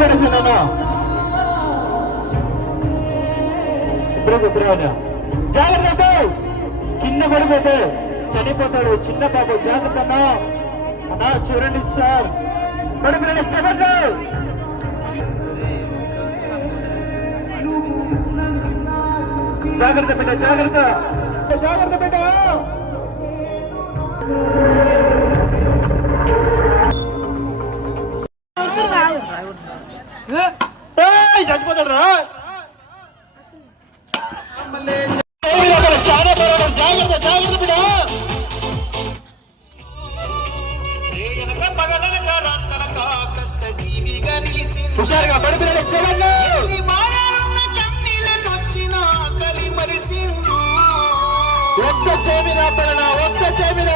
పడేసాను జాగ్రత్త కింద పడిపోతే చనిపోతాడు చిన్న బాబు జాగ్రత్త అన్నా చూడండి సార్ పడిపోయిన చెప్పండి జాగ్రత్త బిడ్డ జాగ్రత్త జాగ్రత్త బిడ్డ చచ్చిపోతాడు రా చాలా జాగ్రత్త జాగ్రత్త బిడ్డ హుషారుగా పడిపోయిన చెప్పండి ఒక్క చేమిన పడనా ఒక్క చేమిన